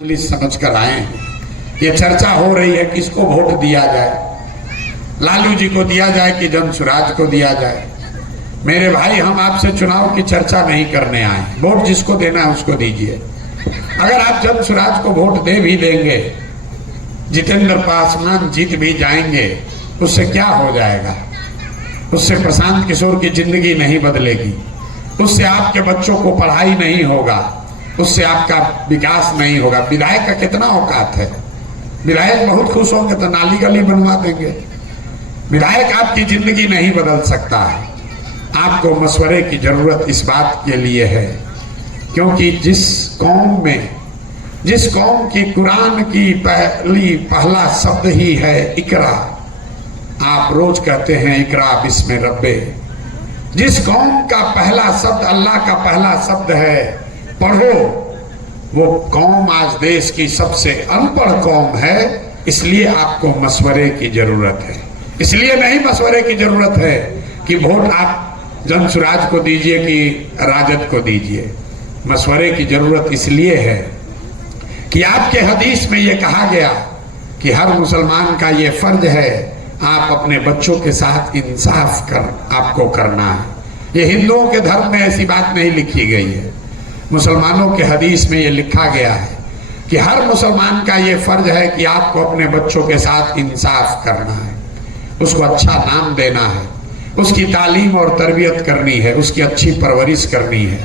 समझ कर आए हैं। ये चर्चा हो रही है किसको वोट दिया जाए, लालू जी को दिया जाए कि जनसुराज को दिया जाए। मेरे भाई, हम आपसे चुनाव की चर्चा नहीं करने आए। वोट जिसको देना है उसको दीजिए। अगर आप जनसुराज को वोट दे भी देंगे, जितेंद्र पासवान जीत भी जाएंगे, उससे क्या हो जाएगा? उससे प्रशांत किशोर की जिंदगी नहीं बदलेगी, उससे आपके बच्चों को पढ़ाई नहीं होगा, उससे आपका विकास नहीं होगा। विधायक का कितना औकात है? विधायक बहुत खुश होंगे तो नाली गली बनवा देंगे। विधायक आपकी जिंदगी नहीं बदल सकता है। आपको मशवरे की जरूरत इस बात के लिए है क्योंकि जिस कौम की कुरान की पहला शब्द ही है इकरा, आप रोज कहते हैं इकरा बिस्म रब्बे। जिस कौम का पहला शब्द अल्लाह का पहला शब्द है पढ़ो, वो कौम आज देश की सबसे अनपढ़ कौम है। इसलिए आपको मशवरे की जरूरत है। इसलिए नहीं मशवरे की जरूरत है कि वोट आप जनसुराज को दीजिए कि राजद को दीजिए। मशवरे की जरूरत इसलिए है कि आपके हदीस में यह कहा गया कि हर मुसलमान का ये फर्ज है आप अपने बच्चों के साथ इंसाफ आपको करना है। ये हिंदुओं के धर्म में ऐसी बात नहीं लिखी गई है। मुसलमानों के हदीस में ये लिखा गया है कि हर मुसलमान का ये फर्ज है कि आपको अपने बच्चों के साथ इंसाफ करना है, उसको अच्छा नाम देना है, उसकी तालीम और तरबियत करनी है, उसकी अच्छी परवरिश करनी है।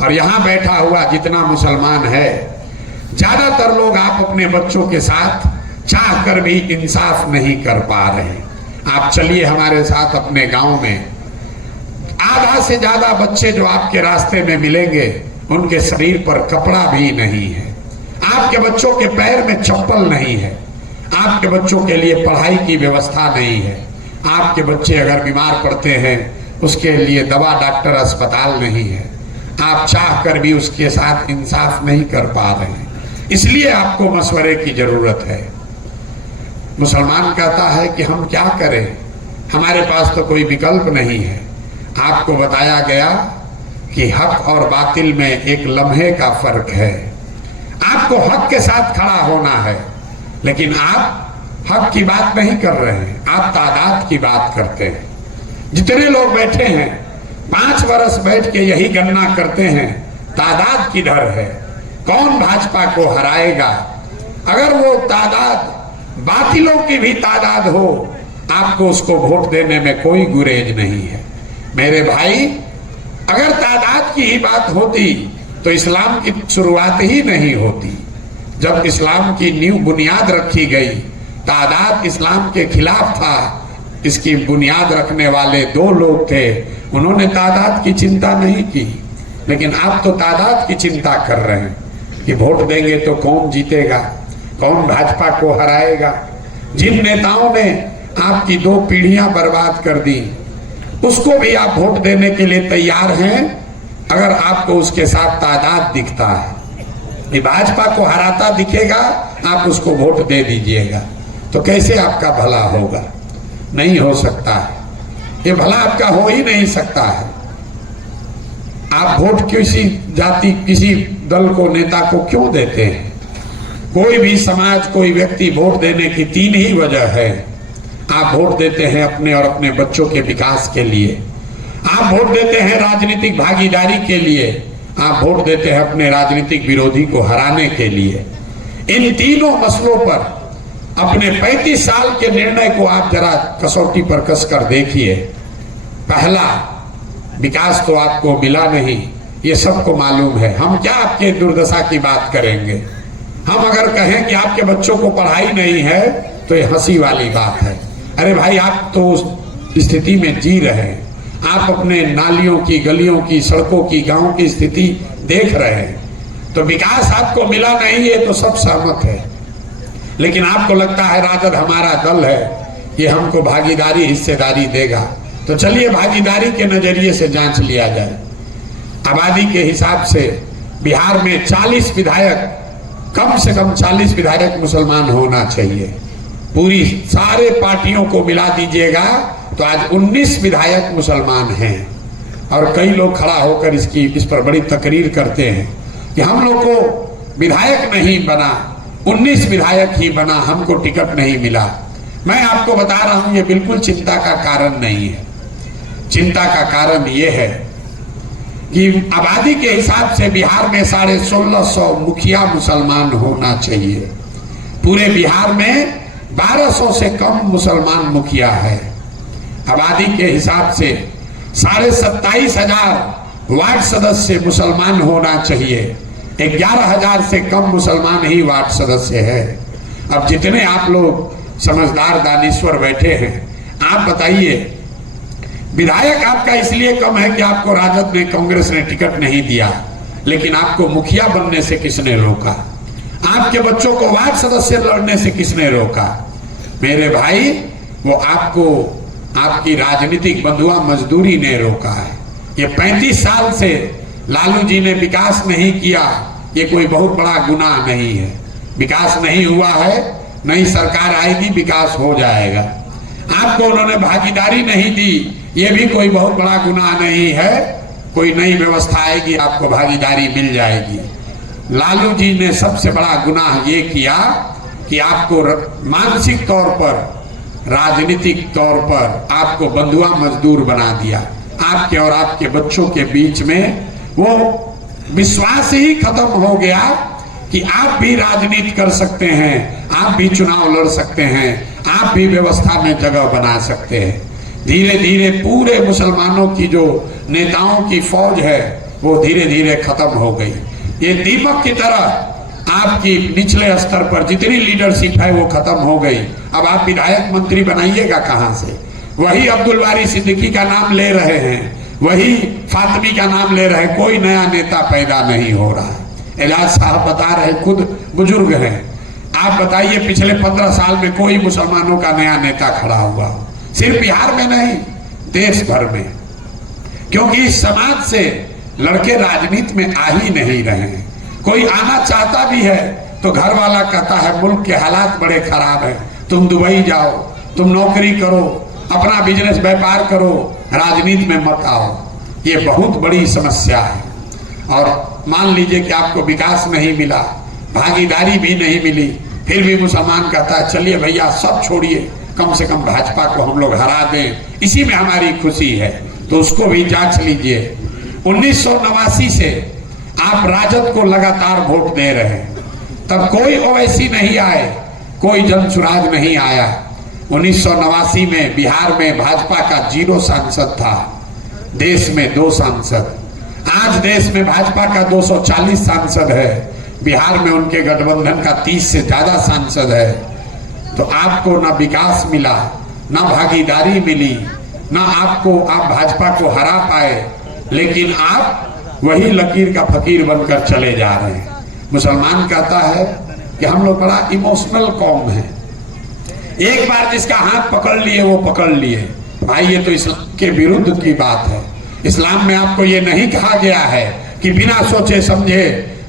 और यहाँ बैठा हुआ जितना मुसलमान है, ज्यादातर लोग आप अपने बच्चों के साथ चाह कर भी इंसाफ नहीं कर पा रहे। आप चलिए हमारे साथ अपने गांव में, आधा से ज्यादा बच्चे जो आपके रास्ते में मिलेंगे उनके शरीर पर कपड़ा भी नहीं है, आपके बच्चों के पैर में चप्पल नहीं है, आपके बच्चों के लिए पढ़ाई की व्यवस्था नहीं है। आपके बच्चे अगर बीमार पड़ते हैं उसके लिए दवा डॉक्टर अस्पताल नहीं है। आप चाह कर भी उसके साथ इंसाफ नहीं कर पा रहे हैं। इसलिए आपको मशवरे की जरूरत है। मुसलमान कहता है कि हम क्या करें, हमारे पास तो कोई विकल्प नहीं है। आपको बताया गया कि हक और बातिल में एक लम्हे का फर्क है। आपको हक के साथ खड़ा होना है, लेकिन आप हक की बात नहीं कर रहे हैं, आप तादाद की बात करते हैं। जितने लोग बैठे हैं 5 वर्ष बैठ के यही गणना करते हैं तादाद किधर है, कौन भाजपा को हराएगा। अगर वो तादाद बातिलों की भी तादाद हो, आपको उसको वोट देने में कोई गुरेज नहीं है। मेरे भाई, अगर तादाद की ही बात होती तो इस्लाम की शुरुआत ही नहीं होती। जब इस्लाम की नींव बुनियाद रखी गई, तादाद इस्लाम के खिलाफ था। इसकी बुनियाद रखने वाले 2 लोग थे, उन्होंने तादाद की चिंता नहीं की। लेकिन आप तो तादाद की चिंता कर रहे हैं कि वोट देंगे तो कौन जीतेगा, कौन भाजपा को हराएगा। जिन नेताओं ने आपकी 2 पीढ़ियां बर्बाद कर दी, उसको भी आप वोट देने के लिए तैयार हैं अगर आपको उसके साथ तादाद दिखता है। भाजपा को हराता दिखेगा, आप उसको वोट दे दीजिएगा, तो कैसे आपका भला होगा? नहीं हो सकता है। ये भला आपका हो ही नहीं सकता है। आप वोट किसी जाति, किसी दल को, नेता को क्यों देते हैं? कोई भी समाज, कोई व्यक्ति वोट देने की 3 ही वजह है। आप वोट देते हैं अपने और अपने बच्चों के विकास के लिए, आप वोट देते हैं राजनीतिक भागीदारी के लिए, आप वोट देते हैं अपने राजनीतिक विरोधी को हराने के लिए। इन तीनों मसलों पर अपने 35 साल के निर्णय को आप जरा कसौटी पर कस कर देखिए। पहला, विकास तो आपको मिला नहीं, ये सबको मालूम है। हम क्या आपके दुर्दशा की बात करेंगे? हम अगर कहें कि आपके बच्चों को पढ़ाई नहीं है तो ये हंसी वाली बात है। अरे भाई, आप तो उस स्थिति में जी रहे हैं। आप अपने नालियों की, गलियों की, सड़कों की, गांव की स्थिति देख रहे हैं। तो विकास आपको मिला नहीं है तो सब सहमत है। लेकिन आपको लगता है राजद हमारा दल है, ये हमको भागीदारी, हिस्सेदारी देगा। तो चलिए भागीदारी के नजरिए से जांच लिया जाए। आबादी के हिसाब से बिहार में 40 विधायक, कम से कम 40 विधायक मुसलमान होना चाहिए। पूरी सारे पार्टियों को मिला दीजिएगा तो आज 19 विधायक मुसलमान हैं। और कई लोग खड़ा होकर इस पर बड़ी तकरीर करते हैं कि हम लोग को विधायक नहीं बना, 19 विधायक ही बना, हमको टिकट नहीं मिला। मैं आपको बता रहा हूं ये बिल्कुल चिंता का कारण नहीं है। चिंता का कारण ये है कि आबादी के हिसाब से बिहार में 1650 मुखिया मुसलमान होना चाहिए। पूरे बिहार में 1200 से कम मुसलमान मुखिया है। आबादी के हिसाब से 27,500 वार्ड सदस्य मुसलमान होना चाहिए। 11,000 से कम मुसलमान ही वार्ड सदस्य है। अब जितने आप लोग समझदार दानिश्वर बैठे हैं, आप बताइए, विधायक आपका इसलिए कम है कि आपको राजद ने, कांग्रेस ने टिकट नहीं दिया, लेकिन आपको मुखिया बनने से किसने रोका? आपके बच्चों को वार्ड सदस्य लड़ने से किसने रोका? मेरे भाई, वो आपको आपकी राजनीतिक बंधुआ मजदूरी ने रोका है। ये 35 साल से लालू जी ने विकास नहीं किया, ये कोई बहुत बड़ा गुनाह नहीं है। विकास नहीं हुआ है, नई सरकार आएगी, विकास हो जाएगा। आपको उन्होंने भागीदारी नहीं दी, ये भी कोई बहुत बड़ा गुनाह नहीं है। कोई नई व्यवस्था आएगी, आपको भागीदारी मिल जाएगी। लालू जी ने सबसे बड़ा गुनाह ये किया कि आपको मानसिक तौर पर, राजनीतिक तौर पर आपको बंधुआ मजदूर बना दिया। आपके और आपके बच्चों के बीच में वो विश्वास ही खत्म हो गया कि आप भी राजनीति कर सकते हैं, आप भी चुनाव लड़ सकते हैं, आप भी व्यवस्था में जगह बना सकते हैं। धीरे धीरे पूरे मुसलमानों की जो नेताओं की फौज है वो धीरे धीरे खत्म हो गई। ये दीमक की तरह आपकी निचले स्तर पर जितनी लीडरशिप है वो खत्म हो गई। अब आप विधायक मंत्री बनाइएगा कहां से? वही अब्दुल बारी सिद्दीकी का नाम ले रहे हैं, वही फातिमी का नाम ले रहे हैं, कोई नया नेता पैदा नहीं हो रहा है। एजाज साहब बता रहे, खुद बुजुर्ग हैं, आप बताइए पिछले 15 साल में कोई मुसलमानों का नया नेता खड़ा हुआ हो? सिर्फ बिहार में नहीं, देश भर में। क्योंकि इस समाज से लड़के राजनीति में आ ही नहीं रहे हैं। कोई आना चाहता भी है तो घर वाला कहता है मुल्क के हालात बड़े खराब हैं, तुम दुबई जाओ, तुम नौकरी करो, अपना बिजनेस व्यापार करो, राजनीति में मत आओ। ये बहुत बड़ी समस्या है। और मान लीजिए कि आपको विकास नहीं मिला, भागीदारी भी नहीं मिली, फिर भी मुसलमान कहता है चलिए भैया सब छोड़िए, कम से कम भाजपा को हम लोग हरा दें, इसी में हमारी खुशी है। तो उसको भी जांच लीजिए। 1989 से आप राजद को लगातार वोट दे रहे हैं, तब कोई ओवैसी नहीं आए, कोई जनसुराज नहीं आया। 1989 में बिहार में भाजपा का 0 सांसद था, देश में 2 सांसद। आज देश में भाजपा का 240 सांसद है, बिहार में उनके गठबंधन का 30 से ज्यादा सांसद है। तो आपको ना विकास मिला, ना भागीदारी मिली, ना आपको आप भाजपा को हरा पाए, लेकिन आप वही लकीर का फकीर बनकर चले जा रहे हैं। मुसलमान कहता है कि हम लोग बड़ा इमोशनल कौम है, एक बार जिसका हाथ पकड़ लिए वो पकड़ लिए। भाई ये तो इस्लाम के विरुद्ध की बात है। इस्लाम में आपको ये नहीं कहा गया है कि बिना सोचे समझे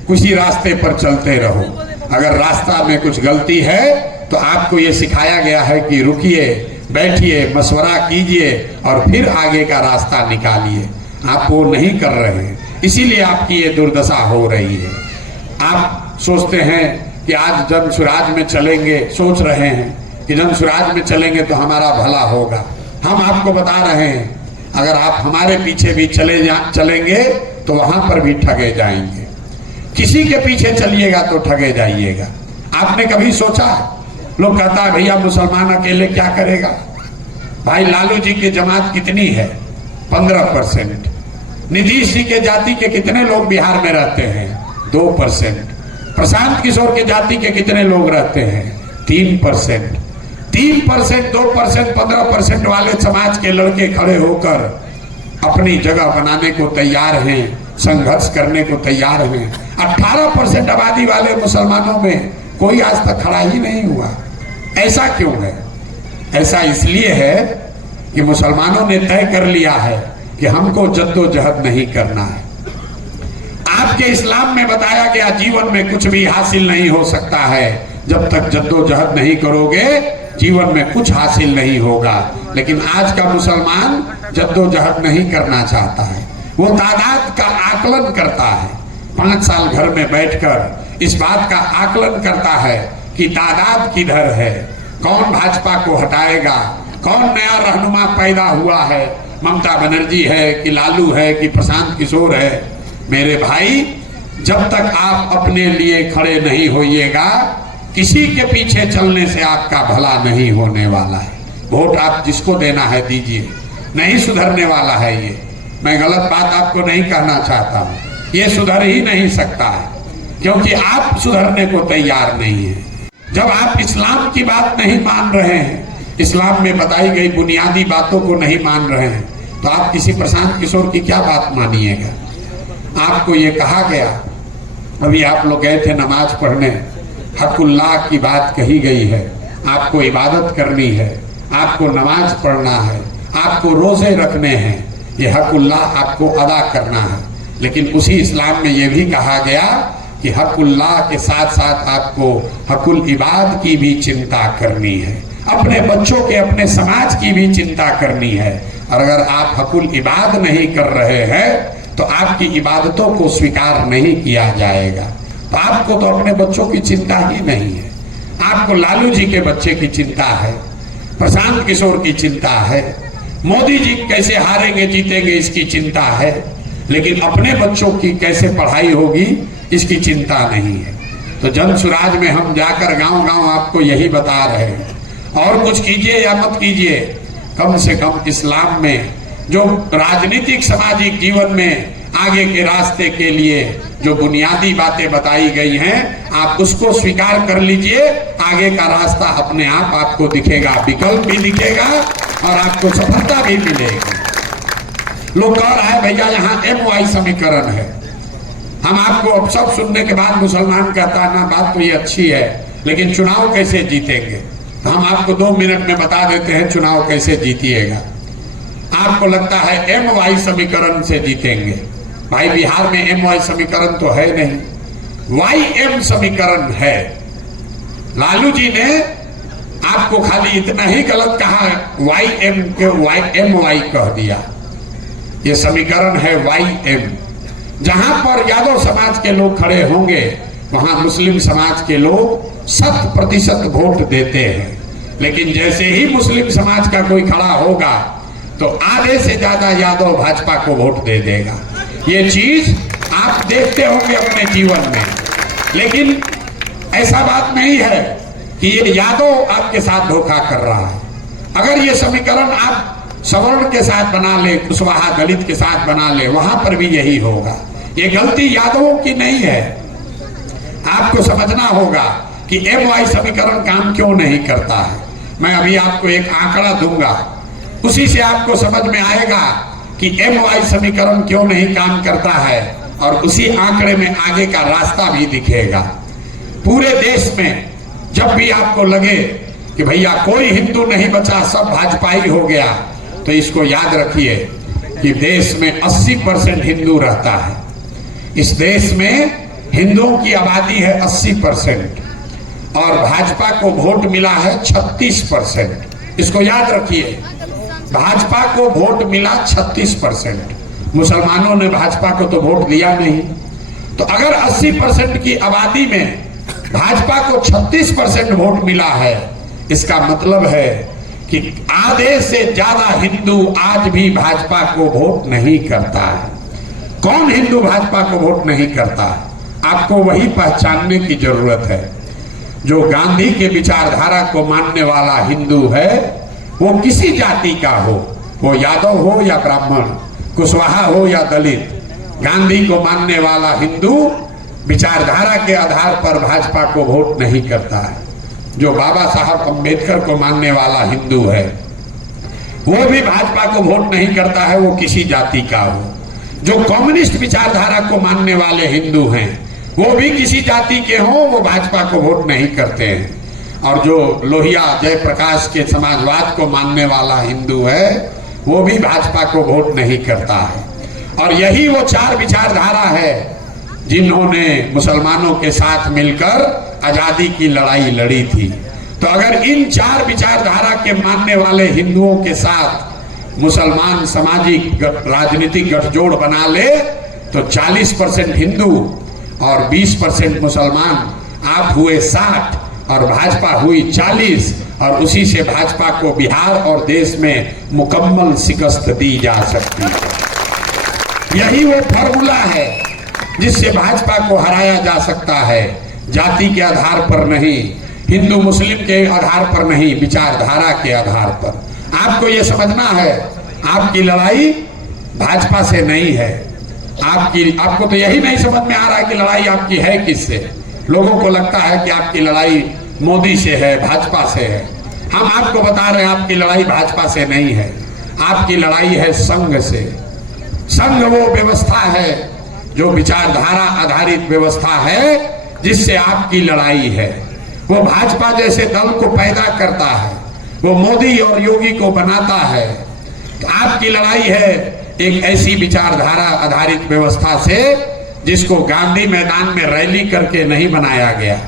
किसी रास्ते पर चलते रहो। अगर रास्ता में कुछ गलती है तो आपको ये सिखाया गया है कि रुकिए, बैठिए, मशवरा कीजिए और फिर आगे का रास्ता निकालिए। आप वो नहीं कर रहे हैं, इसीलिए आपकी ये दुर्दशा हो रही है। आप सोचते हैं कि आज जनसुराज में चलेंगे, सोच रहे हैं कि जनसुराज में चलेंगे तो हमारा भला होगा। हम आपको बता रहे हैं, अगर आप हमारे पीछे भी चलेंगे तो वहां पर भी ठगे जाएंगे। किसी के पीछे चलिएगा तो ठगे जाइएगा। आपने कभी सोचा? लोग कहता है भैया मुसलमान अकेले क्या करेगा? भाई लालू जी की जमात कितनी है? 15%। नीतीश जी के जाति के कितने लोग बिहार में रहते हैं? 2%। प्रशांत किशोर के जाति के कितने लोग रहते हैं? 3%। 3%, 2%, 15% वाले समाज के लड़के खड़े होकर अपनी जगह बनाने को तैयार हैं, संघर्ष करने को तैयार हैं। 18% आबादी वाले मुसलमानों में कोई आज तक खड़ा ही नहीं हुआ। ऐसा क्यों है? ऐसा इसलिए है कि मुसलमानों ने तय कर लिया है कि हमको जद्दोजहद नहीं करना है। आपके इस्लाम में बताया गया जीवन में कुछ भी हासिल नहीं हो सकता है, जब तक जद्दोजहद नहीं करोगे जीवन में कुछ हासिल नहीं होगा। लेकिन आज का मुसलमान जद्दोजहद नहीं करना चाहता है, वो तादाद का आकलन करता है। 5 साल घर में बैठकर इस बात का आकलन करता है कि तादाद किधर है, कौन भाजपा को हटाएगा, कौन नया रहनुमा पैदा हुआ है, ममता बनर्जी है कि लालू है कि प्रशांत किशोर है। मेरे भाई, जब तक आप अपने लिए खड़े नहीं होइएगा, किसी के पीछे चलने से आपका भला नहीं होने वाला है। वोट आप जिसको देना है दीजिए, नहीं सुधरने वाला है ये। मैं गलत बात आपको नहीं कहना चाहता हूँ, ये सुधर ही नहीं सकता है, क्योंकि आप सुधरने को तैयार नहीं है। जब आप इस्लाम की बात नहीं मान रहे हैं, इस्लाम में बताई गई बुनियादी बातों को नहीं मान रहे हैं, तो आप किसी प्रशांत किशोर की क्या बात मानिएगा। आपको ये कहा गया, अभी आप लोग गए थे नमाज पढ़ने, हकुल्लाह की बात कही गई है, आपको इबादत करनी है, आपको नमाज पढ़ना है, आपको रोजे रखने हैं, ये हकुल्लाह आपको अदा करना है। लेकिन उसी इस्लाम में ये भी कहा गया कि हकुल्लाह के साथ साथ आपको हकुल इबाद की भी चिंता करनी है, अपने बच्चों के, अपने समाज की भी चिंता करनी है। और अगर आप हकुल इबाद नहीं कर रहे हैं तो आपकी इबादतों को स्वीकार नहीं किया जाएगा। तो आपको तो अपने बच्चों की चिंता ही नहीं है, आपको लालू जी के बच्चे की चिंता है, प्रशांत किशोर की चिंता है, मोदी जी कैसे हारेंगे जीतेंगे इसकी चिंता है, लेकिन अपने बच्चों की कैसे पढ़ाई होगी इसकी चिंता नहीं है। तो जन सुराज में हम जाकर गांव गांव आपको यही बता रहे हैं। और कुछ कीजिए या मत कीजिए, कम से कम इस्लाम में जो राजनीतिक सामाजिक जीवन में आगे के रास्ते के लिए जो बुनियादी बातें बताई गई हैं, आप उसको स्वीकार कर लीजिए। आगे का रास्ता अपने आप आपको दिखेगा, विकल्प भी दिखेगा और आपको सफलता भी मिलेगी। लोग कह रहा है भैया यहाँ MY समीकरण है। हम आपको अब सब सुनने के बाद मुसलमान कहता है ना, बात तो ये अच्छी है, लेकिन चुनाव कैसे जीतेंगे? तो हम आपको 2 मिनट में बता देते हैं चुनाव कैसे जीतिएगा। आपको लगता है MY समीकरण से जीतेंगे, भाई बिहार में MY समीकरण तो है नहीं, YM समीकरण है। लालू जी ने आपको खाली इतना ही गलत कहा, YM के MY कह दिया। ये समीकरण है YM। जहां पर यादव समाज के लोग खड़े होंगे वहां मुस्लिम समाज के लोग 100% वोट देते हैं, लेकिन जैसे ही मुस्लिम समाज का कोई खड़ा होगा तो आधे से ज्यादा यादव भाजपा को वोट दे देगा। ये चीज आप देखते होंगे अपने जीवन में। लेकिन ऐसा बात नहीं है कि ये यादव आपके साथ धोखा कर रहा है। अगर ये समीकरण आप सवर्ण के साथ बना ले, कुशवाहा दलित के साथ बना ले, वहां पर भी यही होगा। ये गलती यादवों की नहीं है। आपको समझना होगा कि MY समीकरण काम क्यों नहीं करता है। मैं अभी आपको एक आंकड़ा दूंगा, उसी से आपको समझ में आएगा कि MY समीकरण क्यों नहीं काम करता है, और उसी आंकड़े में आगे का रास्ता भी दिखेगा। पूरे देश में जब भी आपको लगे कि भैया कोई हिंदू नहीं बचा, सब भाजपाई हो गया, तो इसको याद रखिए कि देश में 80% हिंदू रहता है। इस देश में हिंदुओं की आबादी है 80% और भाजपा को वोट मिला है 36%। इसको याद रखिए, भाजपा को वोट मिला 36%। मुसलमानों ने भाजपा को तो वोट दिया नहीं। तो अगर 80% की आबादी में भाजपा को 36% वोट मिला है, इसका मतलब है कि आधे से ज्यादा हिंदू आज भी भाजपा को वोट नहीं करता है। कौन हिंदू भाजपा को वोट नहीं करता? आपको वही पहचानने की जरूरत है। जो गांधी के विचारधारा को मानने वाला हिंदू है, वो किसी जाति का हो, वो यादव हो या ब्राह्मण, कुशवाहा हो या दलित, गांधी को मानने वाला हिंदू विचारधारा के आधार पर भाजपा को वोट नहीं करता है। जो बाबा साहब अम्बेडकर को मानने वाला हिंदू है, वो भी भाजपा को वोट नहीं करता है, वो किसी जाति का हो। जो कम्युनिस्ट विचारधारा को मानने वाले हिंदू हैं, वो भी किसी जाति के हों, वो भाजपा को वोट नहीं करते हैं। और जो लोहिया जयप्रकाश के समाजवाद को मानने वाला हिंदू है, वो भी भाजपा को वोट नहीं करता है। और यही वो 4 विचारधारा है जिन्होंने मुसलमानों के साथ मिलकर आजादी की लड़ाई लड़ी थी। तो अगर इन 4 विचारधारा के मानने वाले हिंदुओं के साथ मुसलमान सामाजिक राजनीतिक गठजोड़ बना ले तो 40% हिंदू और 20% मुसलमान, आप हुए 60 और भाजपा हुई 40, और उसी से भाजपा को बिहार और देश में मुकम्मल शिकस्त दी जा सकती है। यही वो फॉर्मूला है जिससे भाजपा को हराया जा सकता है, जाति के आधार पर नहीं, हिंदू मुस्लिम के आधार पर नहीं, विचारधारा के आधार पर। आपको ये समझना है, आपकी लड़ाई भाजपा से नहीं है। आपको तो यही नहीं समझ में आ रहा है कि लड़ाई आपकी है किससे। लोगों को लगता है कि आपकी लड़ाई मोदी से है, भाजपा से है। हम आपको बता रहे हैं आपकी लड़ाई भाजपा से नहीं है, आपकी लड़ाई है संघ से। संघ वो व्यवस्था है जो विचारधारा आधारित व्यवस्था है जिससे आपकी लड़ाई है। वो भाजपा जैसे दल को पैदा करता है, वो मोदी और योगी को बनाता है। तो आपकी लड़ाई है एक ऐसी विचारधारा आधारित व्यवस्था से जिसको गांधी मैदान में रैली करके नहीं बनाया गया,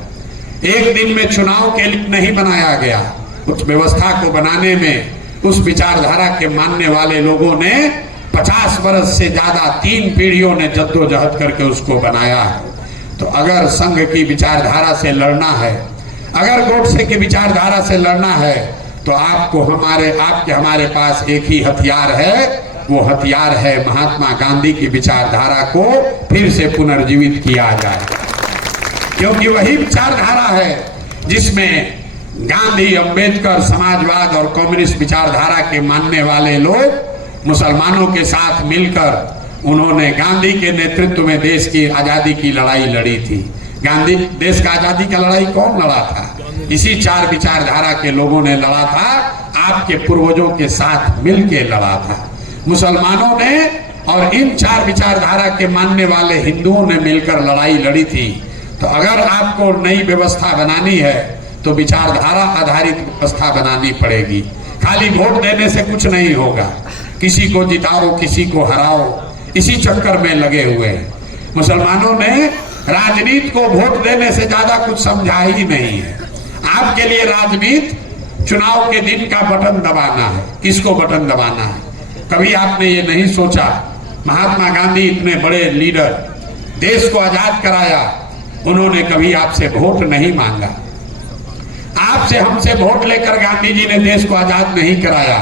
एक दिन में चुनाव के लिए नहीं बनाया गया। उस व्यवस्था को बनाने में उस विचारधारा के मानने वाले लोगों ने 50 वर्ष से ज्यादा 3 पीढ़ियों ने जद्दोजहद करके उसको बनाया है। तो अगर संघ की विचारधारा से लड़ना है, अगर गोडसे की विचारधारा से लड़ना है, तो आपको हमारे पास एक ही हथियार है। वो हथियार है महात्मा गांधी की विचारधारा को फिर से पुनर्जीवित किया जाए, क्योंकि वही विचारधारा है जिसमें गांधी, अंबेडकर, समाजवाद और कम्युनिस्ट विचारधारा के मानने वाले लोग मुसलमानों के साथ मिलकर उन्होंने गांधी के नेतृत्व में देश की आजादी की लड़ाई लड़ी थी। गांधी देश का आजादी का लड़ाई कौन लड़ा था? इसी 4 विचारधारा के लोगों ने लड़ा था, आपके पूर्वजों के साथ मिलकर लड़ा था। मुसलमानों ने और इन 4 विचारधारा के मानने वाले हिंदुओं ने मिलकर लड़ाई लड़ी थी। तो अगर आपको नई व्यवस्था बनानी है तो विचारधारा आधारित व्यवस्था बनानी पड़ेगी। खाली वोट देने से कुछ नहीं होगा, किसी को जिताओ किसी को हराओ, इसी चक्कर में लगे हुए हैं। मुसलमानों ने राजनीति को वोट देने से ज्यादा कुछ समझा ही नहीं है। आपके लिए राजनीति चुनाव के दिन का बटन दबाना है। किसको बटन दबाना है? कभी आपने ये नहीं सोचा महात्मा गांधी इतने बड़े लीडर, देश को आजाद कराया, उन्होंने कभी आपसे वोट नहीं मांगा। आपसे हमसे वोट लेकर गांधी जी ने देश को आजाद नहीं कराया।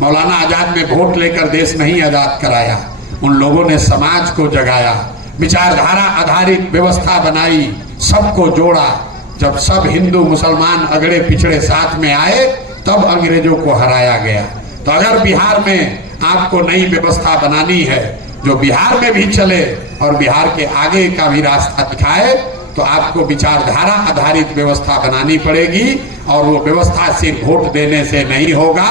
मौलाना आजाद ने वोट लेकर देश नहीं आजाद कराया। उन लोगों ने समाज को जगाया, विचारधारा आधारित व्यवस्था बनाई, सबको जोड़ा। जब सब हिंदू मुसलमान अगड़े पिछड़े साथ में आए तब अंग्रेजों को हराया गया। तो अगर बिहार में आपको नई व्यवस्था बनानी है जो बिहार में भी चले और बिहार के आगे का भी रास्ता दिखाए, तो आपको विचारधारा आधारित व्यवस्था बनानी पड़ेगी। और वो व्यवस्था सिर्फ वोट देने से नहीं होगा,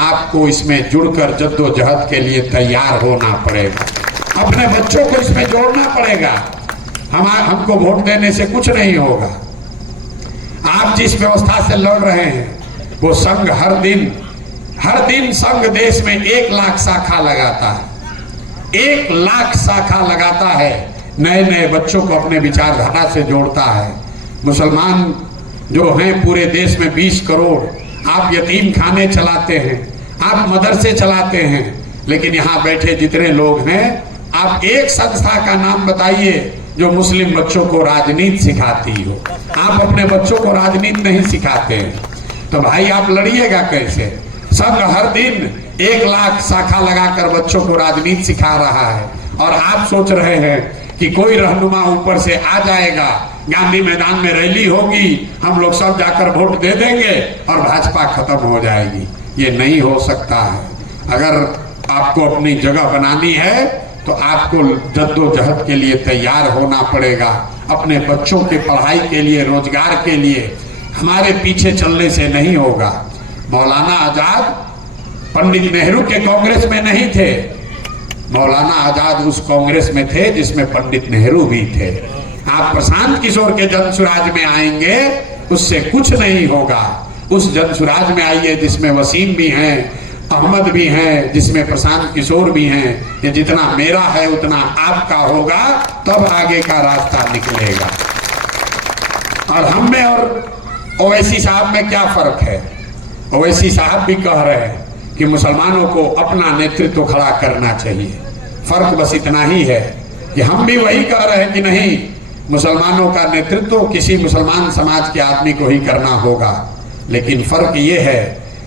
आपको इसमें जुड़कर जद्दोजहद के लिए तैयार होना पड़ेगा, अपने बच्चों को इसमें जोड़ना पड़ेगा। हमको वोट देने से कुछ नहीं होगा। आप जिस व्यवस्था से लड़ रहे हैं वो संघ हर दिन संघ देश में 1 लाख शाखा लगाता है, 1 लाख शाखा लगाता है, नए नए बच्चों को अपने विचारधारा से जोड़ता है। मुसलमान जो हैं पूरे देश में 20 करोड़, आप यतीम खाने चलाते हैं, आप मदरसे चलाते हैं, लेकिन यहाँ बैठे जितने लोग हैं, आप एक संस्था का नाम बताइए जो मुस्लिम बच्चों को राजनीति सिखाती हो। आप अपने बच्चों को राजनीति नहीं सिखाते हैं, तो भाई आप लड़िएगा कैसे? संघ हर दिन 1 लाख शाखा लगाकर बच्चों को राजनीति सिखा रहा है, और आप सोच रहे हैं कि कोई रहनुमा ऊपर से आ जाएगा, गांधी मैदान में रैली होगी, हम लोग सब जाकर वोट दे देंगे और भाजपा खत्म हो जाएगी। ये नहीं हो सकता है। अगर आपको अपनी जगह बनानी है तो आपको जद्दोजहद के लिए तैयार होना पड़ेगा। अपने बच्चों के पढ़ाई के लिए, रोजगार के लिए हमारे पीछे चलने से नहीं होगा। मौलाना आजाद पंडित नेहरू के कांग्रेस में नहीं थे, मौलाना आजाद उस कांग्रेस में थे जिसमें पंडित नेहरू भी थे। आप प्रशांत किशोर के जनसुराज में आएंगे, उससे कुछ नहीं होगा। उस जनसुराज में आइए जिसमें वसीम भी हैं, अहमद भी हैं, जिसमें प्रशांत किशोर भी हैं। ये जितना मेरा है उतना आपका होगा, तब आगे का रास्ता निकलेगा। और हम में और ओवैसी साहब में क्या फर्क है? ओवैसी साहब भी कह रहे हैं कि मुसलमानों को अपना नेतृत्व खड़ा करना चाहिए। फर्क बस इतना ही है कि हम भी वही कह रहे हैं कि नहीं, मुसलमानों का नेतृत्व किसी मुसलमान समाज के आदमी को ही करना होगा। लेकिन फर्क ये है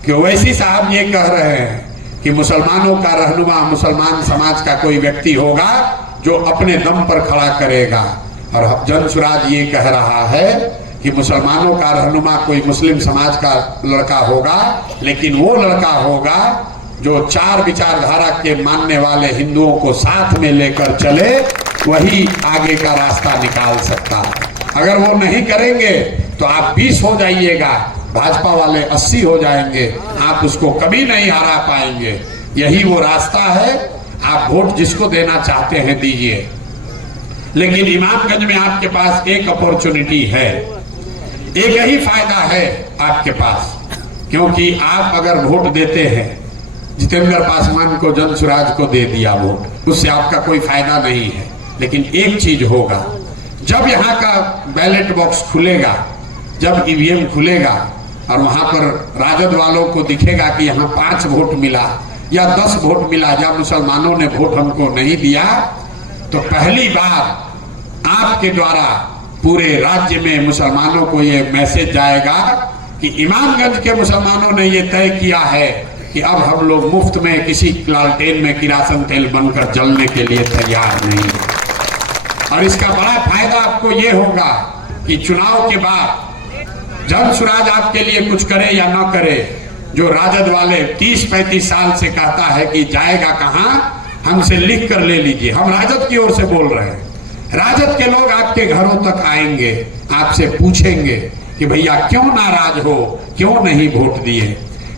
कि ओवैसी साहब ये कह रहे हैं कि मुसलमानों का रहनुमा मुसलमान समाज का कोई व्यक्ति होगा जो अपने दम पर खड़ा करेगा, और जनसुराज ये कह रहा है कि मुसलमानों का रहनुमा कोई मुस्लिम समाज का लड़का होगा, लेकिन वो लड़का होगा जो चार विचारधारा के मानने वाले हिंदुओं को साथ में लेकर चले, वही आगे का रास्ता निकाल सकता है। अगर वो नहीं करेंगे तो आप 20 हो जाइएगा, भाजपा वाले 80 हो जाएंगे, आप उसको कभी नहीं हरा पाएंगे। यही वो रास्ता है। आप वोट जिसको देना चाहते हैं दीजिए, लेकिन इमामगंज में आपके पास एक अपॉर्चुनिटी है, एक ही फायदा है आपके पास, क्योंकि आप अगर वोट देते हैं, जितेंद्र पासवान को जनसुराज को दे दिया वोट, उससे आपका कोई फायदा नहीं है। लेकिन एक चीज होगा, जब यहाँ का बैलेट बॉक्स खुलेगा, जब ईवीएम खुलेगा और वहां पर राजद वालों को दिखेगा कि यहाँ 5 वोट मिला या 10 वोट मिला, या मुसलमानों ने वोट हमको नहीं दिया, तो पहली बार आपके द्वारा पूरे राज्य में मुसलमानों को ये मैसेज जाएगा कि इमामगंज के मुसलमानों ने ये तय किया है कि अब हम लोग मुफ्त में किसी लालटेन में किरासन तेल बनकर जलने के लिए तैयार नहीं। और इसका बड़ा फायदा आपको ये होगा कि चुनाव के बाद जनसुराज आपके लिए कुछ करे या ना करे, जो राजद वाले 30-35 साल से कहता है कि जाएगा कहां, हमसे लिख कर ले लीजिए। हम राजद की ओर से बोल रहे हैं, राजद के लोग आपके घरों तक आएंगे, आपसे पूछेंगे कि भैया क्यों नाराज हो, क्यों नहीं वोट दिए,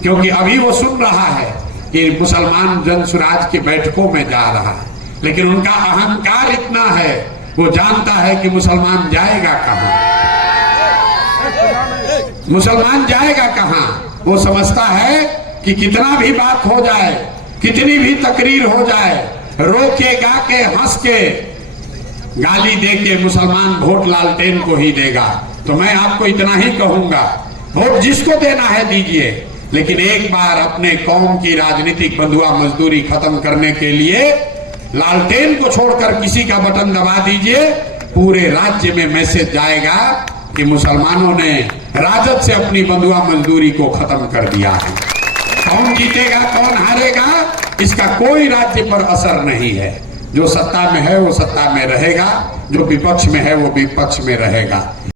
क्योंकि अभी वो सुन रहा है कि मुसलमान जनसुराज की बैठकों में जा रहा है, लेकिन उनका अहंकार इतना है, वो जानता है कि मुसलमान जाएगा कहां, मुसलमान जाएगा कहां। वो समझता है कि कितना भी बात हो जाए, कितनी भी तकरीर हो जाए, रोके गा के हंस के गाली दे के मुसलमान वोट लालटेन को ही देगा। तो मैं आपको इतना ही कहूंगा, वोट जिसको देना है दीजिए, लेकिन एक बार अपने कौम की राजनीतिक बंधुआ मजदूरी खत्म करने के लिए लालटेन को छोड़कर किसी का बटन दबा दीजिए। पूरे राज्य में मैसेज जाएगा कि मुसलमानों ने राजद से अपनी बंधुआ मजदूरी को खत्म कर दिया है। कौन जीतेगा कौन हारेगा इसका कोई राज्य पर असर नहीं है। जो सत्ता में है वो सत्ता में रहेगा, जो विपक्ष में है वो विपक्ष में रहेगा।